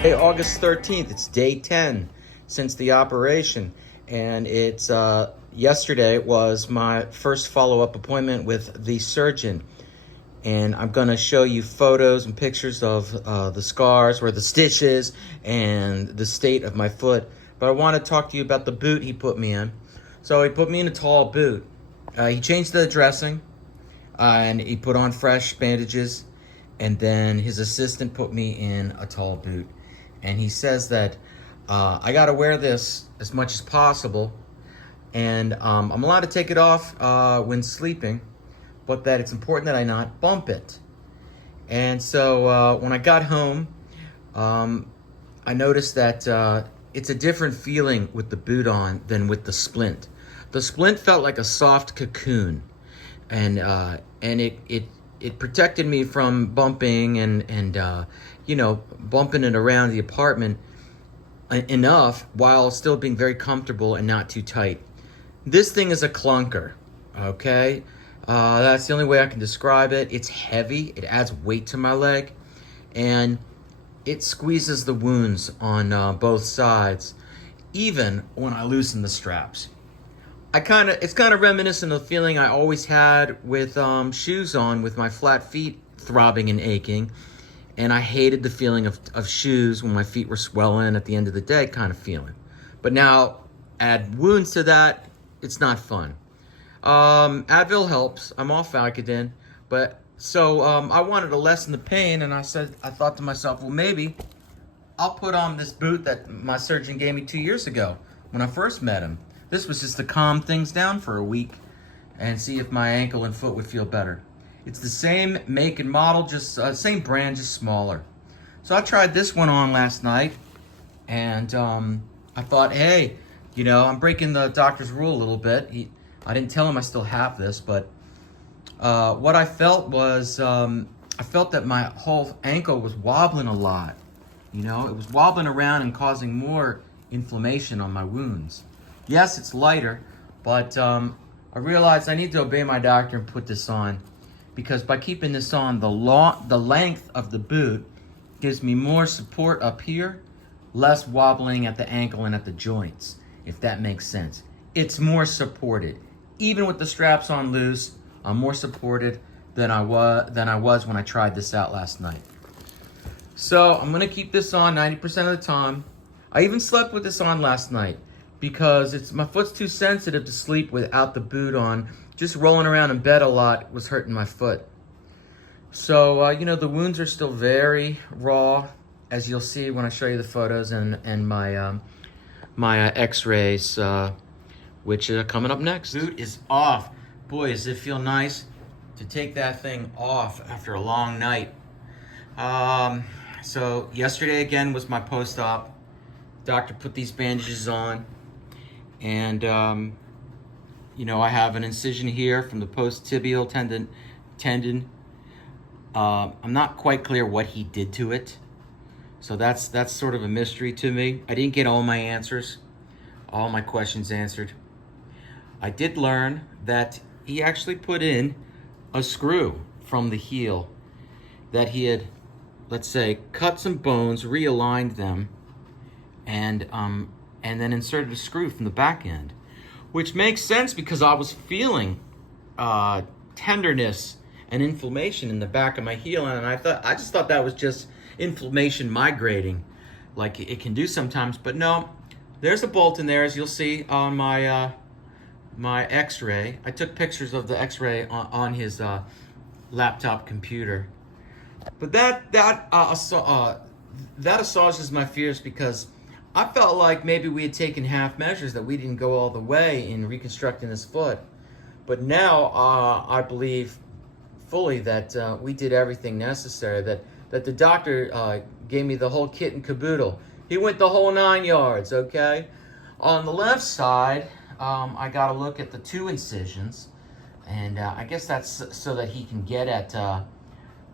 Hey, August 13th, it's day 10 since the operation, and it's yesterday was my first follow-up appointment with the surgeon, and I'm going to show you photos and pictures of the scars, where the stitches, and the state of my foot. But I want to talk to you about the boot he put me in. So he put me in a tall boot. He changed the dressing, and he put on fresh bandages, and then his assistant put me in a tall boot. And he says that I got to wear this as much as possible, and I'm allowed to take it off when sleeping, but that it's important that I not bump it. And so when I got home, I noticed that it's a different feeling with the boot on than with the splint. The splint felt like a soft cocoon, and it protected me from bumping and bumping it around the apartment enough while still being very comfortable and not too tight. This thing is a clunker, okay? That's the only way I can describe it. It's heavy, it adds weight to my leg, and it squeezes the wounds on both sides, even when I loosen the straps. It's kind of reminiscent of the feeling I always had with shoes on, with my flat feet throbbing and aching. And I hated the feeling of shoes when my feet were swelling at the end of the day kind of feeling. But now, add wounds to that, it's not fun. Advil helps. I'm off Vicodin. But so I wanted to lessen the pain, and I thought to myself, well, maybe I'll put on this boot that my surgeon gave me 2 years ago when I first met him. This was just to calm things down for a week and see if my ankle and foot would feel better. It's the same make and model, just same brand, just smaller. So I tried this one on last night, and I thought, hey, I'm breaking the doctor's rule a little bit. I didn't tell him I still have this, but what I felt was, I felt that my whole ankle was wobbling a lot. It was wobbling around and causing more inflammation on my wounds. Yes, it's lighter, but I realized I need to obey my doctor and put this on, because by keeping this on, the length of the boot gives me more support up here, less wobbling at the ankle and at the joints, if that makes sense. It's more supported. Even with the straps on loose, I'm more supported than I was when I tried this out last night. So I'm gonna keep this on 90% of the time. I even slept with this on last night, because my foot's too sensitive to sleep without the boot on. Just rolling around in bed a lot was hurting my foot. So, the wounds are still very raw, as you'll see when I show you the photos and my x-rays, which are coming up next. Boot is off. Boy, does it feel nice to take that thing off after a long night. So yesterday again was my post-op. Doctor put these bandages on. And, I have an incision here from the post-tibial tendon. I'm not quite clear what he did to it. So that's sort of a mystery to me. I didn't get all my answers, all my questions answered. I did learn that he actually put in a screw from the heel, that he had, let's say, cut some bones, realigned them, and then inserted a screw from the back end, which makes sense because I was feeling tenderness and inflammation in the back of my heel, and I just thought that was just inflammation migrating, like it can do sometimes. But no, there's a bolt in there, as you'll see on my my X-ray. I took pictures of the X-ray on his laptop computer. But that assuages my fears, because I felt like maybe we had taken half measures, that we didn't go all the way in reconstructing this foot. But now I believe fully that we did everything necessary, that the doctor gave me the whole kit and caboodle. He went the whole 9 yards, okay? On the left side, I got to look at the 2 incisions, and I guess that's so that he can get at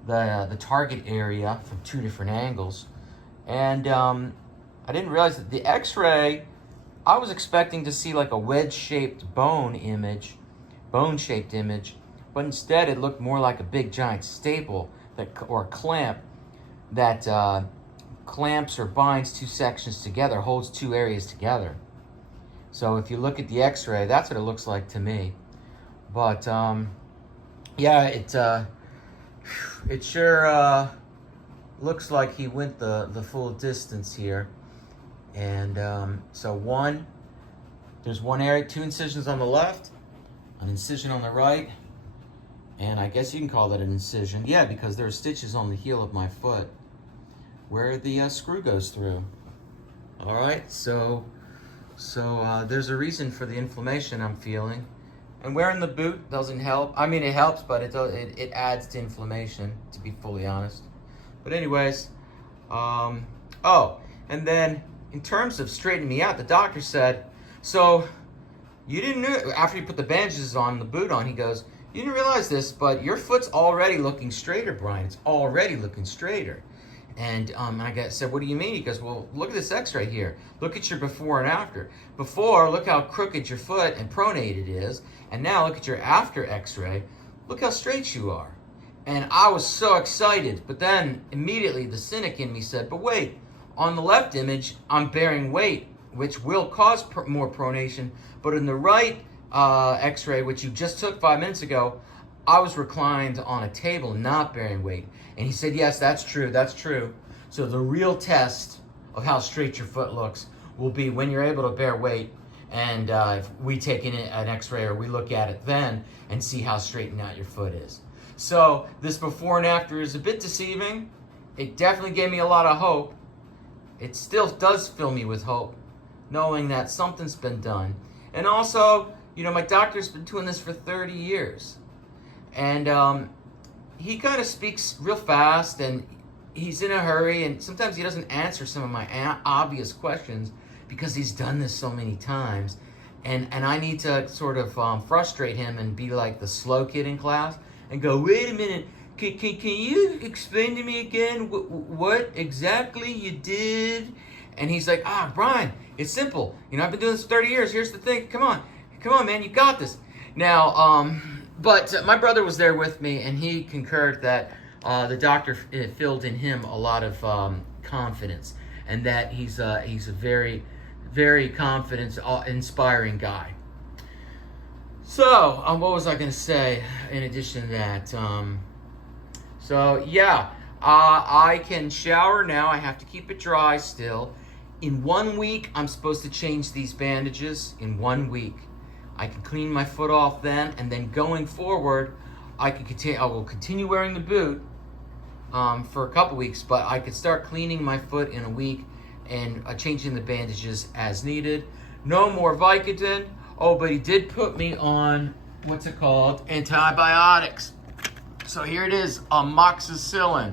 the target area from 2 different angles. And I didn't realize that the X-ray, I was expecting to see like a wedge-shaped bone-shaped image, but instead it looked more like a big giant staple or clamp that clamps or binds two sections together, holds two areas together. So if you look at the x-ray, that's what it looks like to me. But yeah, it sure looks like he went the full distance here. And so there's one area, two incisions on the left, an incision on the right, and I guess you can call that an incision. Yeah, because there are stitches on the heel of my foot where the screw goes through. All right, so there's a reason for the inflammation I'm feeling. And wearing the boot doesn't help. I mean, it helps, but it adds to inflammation, to be fully honest. But anyways, oh, and then in terms of straightening me out, the doctor said, so you didn't know, after you put the bandages on, the boot on, he goes, you didn't realize this, but your foot's already looking straighter, Brian. It's already looking straighter. And I said, what do you mean? He goes, well, look at this x-ray here. Look at your before and after. Before, look how crooked your foot and pronated is. And now look at your after x-ray. Look how straight you are. And I was so excited. But then immediately the cynic in me said, but wait, on the left image, I'm bearing weight, which will cause more pronation. But in the right x-ray, which you just took 5 minutes ago, I was reclined on a table, not bearing weight. And he said, yes, that's true, that's true. So the real test of how straight your foot looks will be when you're able to bear weight. And if we take an x-ray or we look at it then and see how straightened out your foot is. So this before and after is a bit deceiving. It definitely gave me a lot of hope. It still does fill me with hope, knowing that something's been done. And also, you know, my doctor's been doing this for 30 years. And he kind of speaks real fast, and he's in a hurry, and sometimes he doesn't answer some of my obvious questions because he's done this so many times. And I need to sort of frustrate him and be like the slow kid in class and go, wait a minute, can you explain to me again what exactly you did? And he's like, Brian, it's simple. You know, I've been doing this for 30 years. Here's the thing. Come on, man, you got this. Now, but my brother was there with me, and he concurred that the doctor filled in him a lot of confidence, and that he's a very, very confident, inspiring guy. So, what was I going to say in addition to that? So, yeah, I can shower now. I have to keep it dry still. In 1 week, I'm supposed to change these bandages in 1 week. I can clean my foot off then, and then going forward, I will continue wearing the boot for a couple weeks, but I could start cleaning my foot in a week and changing the bandages as needed. No more Vicodin. Oh, but he did put me on, what's it called? Antibiotics. So here it is, amoxicillin,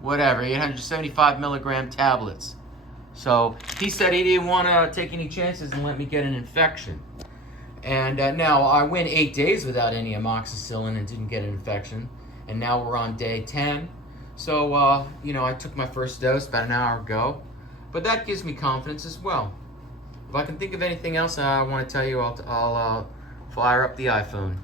whatever, 875 milligram tablets. So he said he didn't want to take any chances and let me get an infection. And now I went 8 days without any amoxicillin and didn't get an infection. And now we're on day 10. So, you know, I took my first dose about an hour ago. But that gives me confidence as well. If I can think of anything else I want to tell you, I'll fire up the iPhone.